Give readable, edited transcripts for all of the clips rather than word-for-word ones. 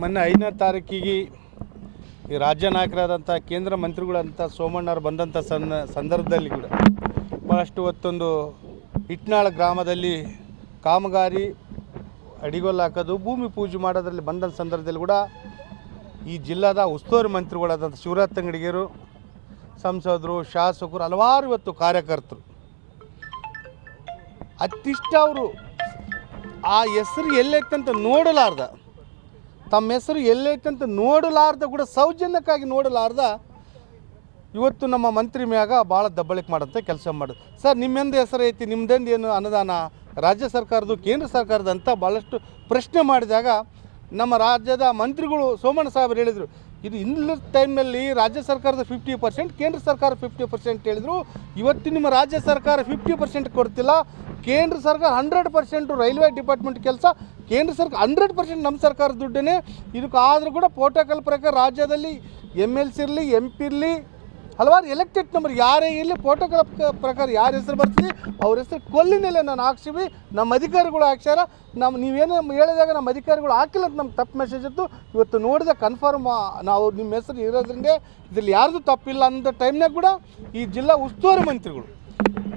ಮೊನ್ನೆ 5ನೇ ತಾರೀಕಿಗೆ ಈ ರಾಜ್ಯ ನಾಯಕರಾದಂಥ ಕೇಂದ್ರ ಮಂತ್ರಿಗಳಂತ ಸೋಮಣ್ಣವ್ರು ಬಂದಂಥ ಸಂದರ್ಭದಲ್ಲಿ ಕೂಡ ಭಾಳಷ್ಟು ಹೊತ್ತೊಂದು ಇಟ್ನಾಳ ಗ್ರಾಮದಲ್ಲಿ ಕಾಮಗಾರಿ ಅಡಿಗೊಲ್ಲು ಹಾಕೋದು ಭೂಮಿ ಪೂಜೆ ಮಾಡೋದ್ರಲ್ಲಿ ಬಂದ ಸಂದರ್ಭದಲ್ಲಿ ಕೂಡ ಈ ಜಿಲ್ಲಾದ ಉಸ್ತುವಾರಿ ಮಂತ್ರಿಗಳಾದಂಥ ಶಿವರಾಜ್ ತಂಗಡಿಗೇರು, ಸಂಸದರು, ಶಾಸಕರು, ಹಲವಾರು ಇವತ್ತು ಕಾರ್ಯಕರ್ತರು ಅತ್ತಿಷ್ಟ ಅವರು ಆ ಹೆಸರು ಎಲ್ಲೈತಂತ ನೋಡಲಾರ್ದ, ತಮ್ಮ ಹೆಸರು ಎಲ್ಲೈತಂತ ನೋಡಲಾರ್ದ ಕೂಡ ಸೌಜನ್ಯಕ್ಕಾಗಿ ನೋಡಲಾರ್ದ ಇವತ್ತು ನಮ್ಮ ಮಂತ್ರಿ ಮ್ಯಾಗ ಭಾಳ ದಬ್ಬಳಿಕೆ ಮಾಡೋಂಥ ಕೆಲಸ ಮಾಡೋದು. ಸರ್ ನಿಮ್ಮೆಂದು ಹೆಸರು ಐತಿ, ನಿಮ್ದೆಂದು ಏನು ಅನುದಾನ ರಾಜ್ಯ ಸರ್ಕಾರದ್ದು ಕೇಂದ್ರ ಸರ್ಕಾರದ ಅಂತ ಭಾಳಷ್ಟು ಪ್ರಶ್ನೆ ಮಾಡಿದಾಗ ನಮ್ಮ ರಾಜ್ಯದ ಮಂತ್ರಿಗಳು ಸೋಮಣ್ಣ ಸಾಹೇಬರು ಹೇಳಿದರು, ಇದು ಇಂದ ಟೈಮ್ನಲ್ಲಿ ರಾಜ್ಯ ಸರ್ಕಾರದ 50%, ಕೇಂದ್ರ ಸರ್ಕಾರ 50% ಹೇಳಿದರು. ಇವತ್ತು ನಿಮ್ಮ ರಾಜ್ಯ ಸರ್ಕಾರ 50% ಕೊಡ್ತಿಲ್ಲ, ಕೇಂದ್ರ ಸರ್ಕಾರ 100% ರೈಲ್ವೆ ಡಿಪಾರ್ಟ್ಮೆಂಟ್ ಕೆಲಸ, ಕೇಂದ್ರ ಸರ್ಕಾರ 100% ನಮ್ಮ ಸರ್ಕಾರದ ದುಡ್ಡನ್ನೇ. ಇದಕ್ಕಾದರೂ ಕೂಡ ಪ್ರೋಟೋಕಾಲ್ ಪ್ರಕಾರ ರಾಜ್ಯದಲ್ಲಿ MLC ಇರಲಿ, MP ಇರಲಿ, ಹಲವಾರು ಎಲೆಕ್ಟೆಡ್ ನಂಬರ್ ಯಾರೇ ಇರಲಿ, ಪ್ರೋಟೋಕಾಲ್ ಪ್ರಕಾರ ಯಾರ ಹೆಸರು ಬರ್ತೀವಿ ಅವ್ರ ಹೆಸರು ಕೊಲ್ಲಿನಲ್ಲೇ ನಾನು ಹಾಕ್ಸಿವಿ. ನಮ್ಮ ಅಧಿಕಾರಿಗಳು ಹಾಕ್ಸ್ಯಾರ. ನೀವೇನು ಹೇಳಿದಾಗ ನಮ್ಮ ಅಧಿಕಾರಿಗಳು ಹಾಕಿಲ್ಲ ಅಂತ ನಮ್ಗೆ ತಪ್ಪು ಮೆಸೇಜ್ ಇತ್ತು. ಇವತ್ತು ನೋಡಿದ ಕನ್ಫರ್ಮ್ ನಾವು ನಿಮ್ಮ ಹೆಸರು ಇರೋದ್ರಿಂದ ಇದರಲ್ಲಿ ಯಾರ್ದು ತಪ್ಪಿಲ್ಲ ಅಂದ ಟೈಮ್ನಾಗ ಕೂಡ ಈ ಜಿಲ್ಲಾ ಉಸ್ತುವಾರಿ ಮಂತ್ರಿಗಳು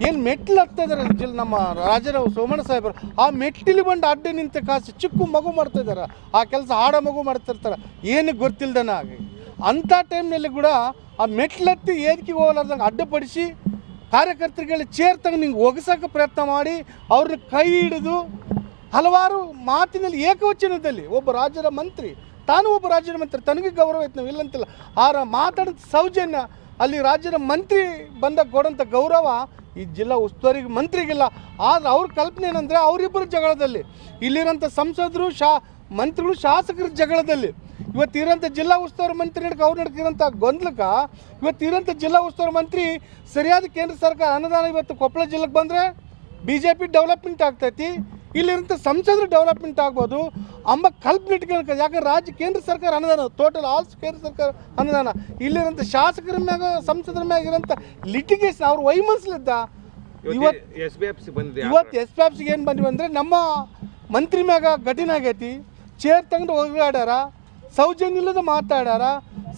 ಏನು ಮೆಟ್ಲು ಹತ್ತಾ ಇದ್ದಾರೆ ನಮ್ಮ ರಾಜ್ಯದ ಸೋಮಣ್ಣ ಸಾಹೇಬರು, ಆ ಮೆಟ್ಟಿಲು ಬಂದು ಅಡ್ಡ ನಿಂತ ಕಾಸು ಚಿಕ್ಕ ಮಗು ಮಾಡ್ತಾಯಿದ್ದಾರೆ. ಆ ಕೆಲಸ ಆಡ ಮಗು ಮಾಡ್ತಿರ್ತಾರೆ, ಏನಕ್ಕೆ ಗೊತ್ತಿಲ್ದನ ಆಗಿ. ಅಂಥ ಟೈಮ್ನಲ್ಲಿ ಕೂಡ ಆ ಮೆಟ್ಲತ್ತಿ ಏದಿಗೆ ಹೋಗಲಾರ್ದಂಗೆ ಅಡ್ಡಪಡಿಸಿ ಕಾರ್ಯಕರ್ತರುಗಳ ಚೇರ್ ತಗೊಂಡು ನಿಂಗೆ ಒಗಸೋಕ್ಕೆ ಪ್ರಯತ್ನ ಮಾಡಿ ಅವ್ರನ್ನ ಕೈ ಹಿಡಿದು ಹಲವಾರು ಮಾತಿನಲ್ಲಿ ಏಕವಚನದಲ್ಲಿ ಒಬ್ಬ ರಾಜ್ಯದ ಮಂತ್ರಿ, ತಾನು ಒಬ್ಬ ರಾಜ್ಯದ ಮಂತ್ರಿ, ತನಗೆ ಗೌರವ ಐತೆ, ನಾವು ಇಲ್ಲಂತಿಲ್ಲ, ಆರ ಮಾತಾಡೋ ಸೌಜನ್ಯ ಅಲ್ಲಿ ರಾಜ್ಯದ ಮಂತ್ರಿ ಬಂದಾಗ ಕೊಡೋಂಥ ಗೌರವ ಈ ಜಿಲ್ಲಾ ಉಸ್ತುವಾರಿ ಮಂತ್ರಿಗಿಲ್ಲ. ಆದರೆ ಅವ್ರ ಕಲ್ಪನೆ ಏನಂದರೆ ಅವರಿಬ್ಬರು ಜಗಳದಲ್ಲಿ, ಇಲ್ಲಿರೋಂಥ ಸಂಸದರು ಮಂತ್ರಿಗಳು ಶಾಸಕರ ಜಗಳದಲ್ಲಿ, ಇವತ್ತಿರೋಂಥ ಜಿಲ್ಲಾ ಉಸ್ತುವಾರಿ ಮಂತ್ರಿ ಅವ್ರು ನಡ್ಕಿರೋಂಥ ಗೊಂದಲಕ್ಕೆ ಇವತ್ತಿರೋಂಥ ಜಿಲ್ಲಾ ಉಸ್ತುವಾರಿ ಮಂತ್ರಿ ಸರಿಯಾದ ಕೇಂದ್ರ ಸರ್ಕಾರ ಅನುದಾನ ಇವತ್ತು ಕೊಪ್ಪಳ ಜಿಲ್ಲೆಗೆ ಬಂದರೆ BJP ಡೆವಲಪ್ಮೆಂಟ್ ಆಗ್ತೈತಿ, ಇಲ್ಲಿರೋಂಥ ಸಂಸದರು ಡೆವಲಪ್ಮೆಂಟ್ ಆಗ್ಬೋದು ಅಂಬ ಕಲ್ಪನೆ ಇಟ್ಕೊಂಡು. ಯಾಕಂದ್ರೆ ಕೇಂದ್ರ ಸರ್ಕಾರ ಅನುದಾನ ಟೋಟಲ್ ಆಲ್ಸ್ ಕೇಂದ್ರ ಸರ್ಕಾರ ಅನುದಾನ, ಇಲ್ಲಿರೋಂಥ ಶಾಸಕರ ಮ್ಯಾಗ ಸಂಸದರ ಮ್ಯಾಗ ಇರೋಂಥ ಲಿಟಿಗೇಷನ್ ಅವ್ರು ವೈಮನಸ್ಲಿದ್ದ. ಇವತ್ತು SPFCಗೆ ಏನು ಬಂದಿವಿ ಅಂದರೆ ನಮ್ಮ ಮಂತ್ರಿ ಮ್ಯಾಗ ಘಟನೆ ಆಗೈತಿ, ಚೇರ್ ತಗೊಂಡು ಹೋಗಾಡ್ಯಾರ, ಸೌಜನ್ಯ ಇಲ್ಲದ ಮಾತಾಡ್ಯಾರ,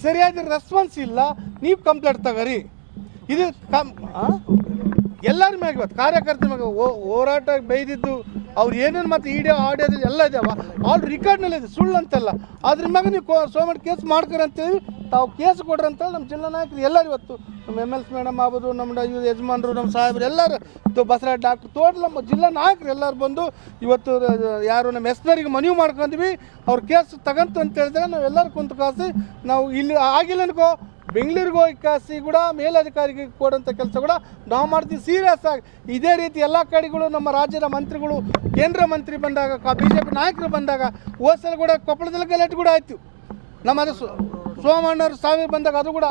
ಸರಿಯಾದ ರೆಸ್ಪಾನ್ಸ್ ಇಲ್ಲ, ನೀವು ಕಂಪ್ಲೇಂಟ್ ತಗೋರಿ. ಇದು ಎಲ್ಲರ ಮ್ಯಾಗ ಇವತ್ತು ಕಾರ್ಯಕರ್ತರ ಮ್ಯಾಗ ಹೋರಾಟ ಬೈದಿದ್ದು ಅವ್ರು ಏನೇನು ಮತ್ತು ಆಡಿಯೋದಲ್ಲಿ ಎಲ್ಲ ಇದಾವ, ಆಲ್ ರೆಕಾರ್ಡ್ನಲ್ಲಿ ಇದೆ, ಸುಳ್ಳು ಅಂತಲ್ಲ. ಅದ್ರ ಮ್ಯಾಗ ನೀವು ಸೋಮಣ್ಣ ಕೇಸ್ ಮಾಡ್ಕೊರಂತೇಳಿ ತಾವು ಕೇಸ್ ಕೊಡ್ರಿ ಅಂತೇಳಿ ನಮ್ಮ ಜಿಲ್ಲಾ ನಾಯಕರು ಎಲ್ಲರೂ ಇವತ್ತು ನಮ್ಮ MLC ಮೇಡಮ್ ಆಗ್ಬೋದು, ನಮ್ಮ ಯಜಮಾನರು, ನಮ್ಮ ಸಾಹೇಬರು ಎಲ್ಲರೂ ಬಸವರಾಜ್ ಡಾಕ್ಟ್ರು ಟೋಟಲ್ ನಮ್ಮ ಜಿಲ್ಲಾ ನಾಯಕರು ಎಲ್ಲರೂ ಬಂದು ಇವತ್ತು ಯಾರು ನಮ್ಮ ಎಸ್ನರಿಗೆ ಮನವಿ ಮಾಡ್ಕೊಂಡ್ವಿ, ಅವ್ರ ಕೇಸ್ ತಗಂತು ಅಂತ ಹೇಳಿದ್ರೆ ನಾವು ಎಲ್ಲರೂ ಕುಂತು ಕಾಸಿ ನಾವು ಇಲ್ಲಿ ಆಗಿಲ್ಲ ಅನ್ಕೋ ಬೆಂಗಳೂರಿಗೆ ಹೋಗಿ ಕಾಸಿ ಕೂಡ ಮೇಲಧಿಕಾರಿಗೆ ಕೊಡೋಂಥ ಕೆಲಸ ಕೂಡ ನಾವು ಮಾಡ್ತೀವಿ ಸೀರಿಯಸ್ ಆಗಿ. ಇದೇ ರೀತಿ ಎಲ್ಲ ಕಡೆಗಳು ನಮ್ಮ ರಾಜ್ಯದ ಮಂತ್ರಿಗಳು, ಕೇಂದ್ರ ಮಂತ್ರಿ ಬಂದಾಗ, BJP ನಾಯಕರು ಬಂದಾಗ, ಹೋಸಲ ಕೂಡ ಕೊಪ್ಪಳದಲ್ಲಿ ಗಲಾಟೆ ಕೂಡ ಆಯಿತು. ನಮ್ಮ ಅದು ಸೋಮಣ್ಣವ್ರು ಸಾವಿರ ಬಂದಾಗ ಅದು ಕೂಡ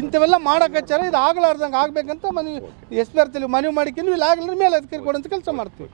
ಇಂಥವೆಲ್ಲ ಮಾಡೋಕ್ಕಾಚಾರ ಇದು ಆಗಲಾರ್ದಂಗೆ ಆಗಬೇಕಂತ ಮನವಿ SPR ಮನವಿ ಮಾಡಿಕೊಂಡು ಇಲ್ಲಿ ಆಗಲ್ಲ ಮೇಲಧಿಕಾರಿ ಕೊಡೋಂಥ ಕೆಲಸ ಮಾಡ್ತೀವಿ.